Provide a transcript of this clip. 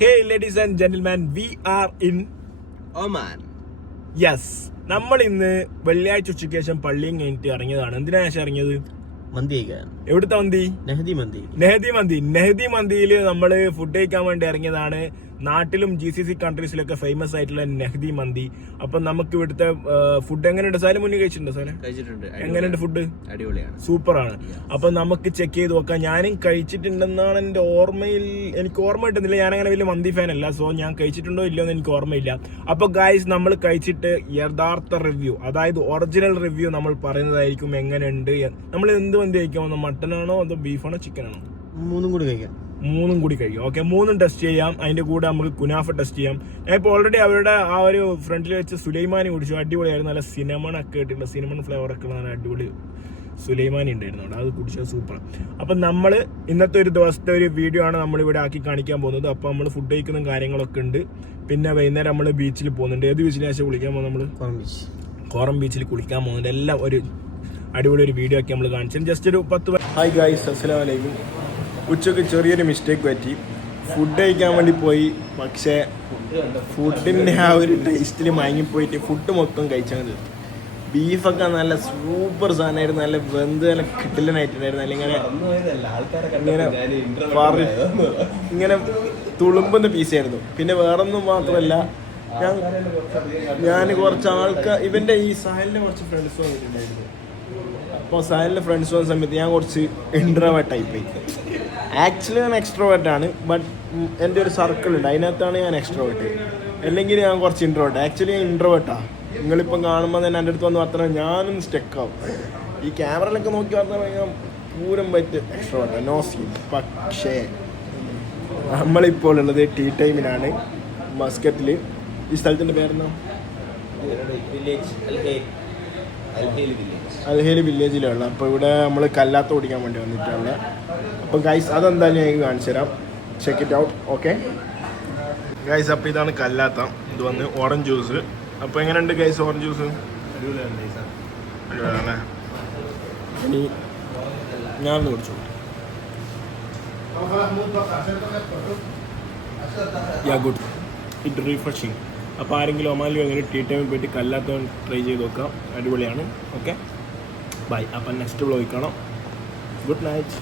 Hey ladies and gentleman we are in Oman yes നമ്മൾ ഇന്ന് വെള്ളിയാഴ്ച ഉച്ചയ്ക്ക് ശേഷം പള്ളിയും കഴിഞ്ഞിട്ട് ഇറങ്ങിയതാണ്. എന്തിനാ ശേഷം ഇറങ്ങിയത്? മന്തി കഴിക്കാൻ എവിടുത്തെ മന്തി? നെഹദി മന്തി നെഹദി മന്തി. നെഹദി മന്തിയിൽ നമ്മൾ ഫുഡ് കഴിക്കാൻ വേണ്ടി ഇറങ്ങിയതാണ്. നാട്ടിലും ജി സി സി കൺട്രീസിലൊക്കെ ഫേമസ് ആയിട്ടുള്ള നെഹ്ദി മന്തി. അപ്പൊ നമുക്ക് ഇവിടുത്തെ ഫുഡ് എങ്ങനെയുണ്ട്? സാധനം മുന്നേ കഴിച്ചിട്ടുണ്ടോ സാധനം കഴിച്ചിട്ടുണ്ട്. എങ്ങനെയുണ്ട് ഫുഡ് അടിപൊളിയാണ്. സൂപ്പറാണ്. അപ്പൊ നമുക്ക് ചെക്ക് ചെയ്ത് നോക്കാം. ഞാനും കഴിച്ചിട്ടുണ്ടെന്നാണ് എന്റെ ഓർമ്മയിൽ എനിക്ക് ഓർമ്മ കിട്ടുന്നില്ല. ഞാൻ അങ്ങനെ വലിയ മന്തി ഫാൻ അല്ല. സോ ഞാൻ കഴിച്ചിട്ടുണ്ടോ ഇല്ലയോ എന്ന് എനിക്ക് ഓർമ്മയില്ല. അപ്പൊ ഗായ്സ് നമ്മൾ കഴിച്ചിട്ട് യഥാർത്ഥ റിവ്യൂ അതായത് ഒറിജിനൽ റിവ്യൂ നമ്മൾ പറയുന്നതായിരിക്കും എങ്ങനെയുണ്ട് എന്ന്. നമ്മൾ എന്ത് മന്തി കഴിക്കുമോ മട്ടനാണോ അതോ ബീഫാണോ ചിക്കനാണോ മൂന്നും കൂടി കഴിക്കാം. മൂന്നും കൂടി കഴിയും ഓക്കെ മൂന്നും ടെസ്റ്റ് ചെയ്യാം. അതിന്റെ കൂടെ നമുക്ക് കുനാഫ ടെസ്റ്റ് ചെയ്യാം. ഞാൻ ഇപ്പോൾ ഓൾറെഡി അവരുടെ ആ ഒരു ഫ്രണ്ടിൽ വെച്ച് സുലൈമാനി കുടിച്ചു. അടിപൊളിയായിരുന്നു. നല്ല സിനമൺ ഒക്കെ ഇട്ടിട്ടുണ്ട്. സിനമൺ ഫ്ലേവർ ഒക്കെ നല്ല അടിപൊളി സുലൈമാനി ഉണ്ടായിരുന്നു അവിടെ അത് കുടിച്ചത് സൂപ്പർ അപ്പം നമ്മൾ ഇന്നത്തെ ഒരു ദിവസത്തെ ഒരു വീഡിയോ ആണ് നമ്മൾ ഇവിടെ ആക്കി കാണിക്കാൻ പോകുന്നത്. അപ്പോൾ നമ്മൾ ഫുഡ് കഴിക്കുന്ന കാര്യങ്ങളൊക്കെ ഉണ്ട്. പിന്നെ വൈകുന്നേരം നമ്മൾ ബീച്ചിൽ പോകുന്നുണ്ട്. ഏത് ബീച്ചിനെ ശേഷം കുളിക്കാൻ പോകുന്നത് നമ്മൾ കോറംബീച്ച് കോറം ബീച്ചിൽ കുളിക്കാൻ പോകുന്നുണ്ട്. എല്ലാം ഒരു അടിപൊളി ഒരു വീഡിയോ ഒക്കെ നമ്മൾ കാണിച്ചു ജസ്റ്റ് ഒരു പത്ത് ഹായ് ഗായ്സ് അസ്സലാം വലൈക്കും ഉച്ചയ്ക്ക് ചെറിയൊരു മിസ്റ്റേക്ക് പറ്റി. ഫുഡ് കഴിക്കാൻ വേണ്ടി പോയി. പക്ഷേ ഫുഡിന്റെ ആ ഒരു ടേസ്റ്റിൽ മയങ്ങിപ്പോയിട്ട് ഫുഡ് മൊത്തം കഴിച്ചത് ബീഫൊക്കെ നല്ല സൂപ്പർ സാധനമായിരുന്നു. നല്ല വെന്ത് നല്ല കിട്ടില്ലനായിട്ടുണ്ടായിരുന്നു. അല്ലെങ്കിൽ ഇങ്ങനെ ഇങ്ങനെ തുളുമ്പുന്ന പീസായിരുന്നു പിന്നെ വേറൊന്നും മാത്രമല്ല ഞാൻ ഞാൻ കുറച്ച് ആൾക്കാർ ഇവന്റെ ഈ സഹലിന്റെ കുറച്ച് ഫ്രണ്ട്സ് വന്നിട്ടുണ്ടായിരുന്നു. അപ്പോൾ സഹലിന്റെ ഫ്രണ്ട്സ് വന്ന സമയത്ത് ഞാൻ കുറച്ച് ഇൻട്രവേർട്ടായി ആയിപ്പോയി. ആക്ച്വലി ഞാൻ എക്സ്ട്രോവേർട്ട് ആണ് ബട്ട് എന്റെ ഒരു സർക്കിൾ ഉണ്ട്. അതിനകത്താണ് ഞാൻ എക്സ്ട്രോവേർട്ട് അല്ലെങ്കിൽ ഞാൻ കുറച്ച് ഇൻട്രോവേർട്ട് ആക്ച്വലി ഞാൻ ഇൻട്രോവേർട്ടാണ് നിങ്ങളിപ്പം കാണുമ്പോൾ തന്നെ എന്റെ അടുത്ത് വന്ന് പറഞ്ഞാൽ ഞാനും സ്റ്റെക്കാവും ഈ ക്യാമറയിലൊക്കെ നോക്കി പറഞ്ഞാൽ ഞാൻ പൂരം പറ്റ് എക്സ്ട്രോവേർട്ട് നോ സീൻ പക്ഷേ നമ്മളിപ്പോൾ ഉള്ളത് ടീ ടൈമിലാണ് മസ്കറ്റിൽ ഈ സ്ഥലത്തിന്റെ പേരെന്താ? അൽഹേലി വില്ലേജിലുള്ള അപ്പോൾ ഇവിടെ നമ്മൾ കല്ലാത്ത ഓടിക്കാൻ വേണ്ടി വന്നിട്ടുള്ള അപ്പോൾ ഗൈസ് അതെന്തായാലും ഞാൻ കാണിച്ചു തരാം. Check it out okay guys അപ്പോൾ ഇതാണ് കല്ലാത്ത. ഇത് വന്ന് ഓറഞ്ച് ജ്യൂസ് അപ്പോൾ എങ്ങനെയുണ്ട് ഗൈസ് ഓറഞ്ച് ജ്യൂസ് ഇനി ഞാനൊന്ന് കുടിച്ചു. യാ ഗുഡ് ഇറ്റ് റീഫ്രഷിങ് അപ്പോൾ ആരെങ്കിലും ഒമാലി അങ്ങനെ ടീ ടൈമിൽ പോയിട്ട് കല്ലാത്ത ട്രൈ ചെയ്ത് നോക്കാം. അടിപൊളിയാണ്. ഓക്കെ ബൈ അപ്പം നെക്സ്റ്റ് വ്ലോഗ് കാണാം. Good night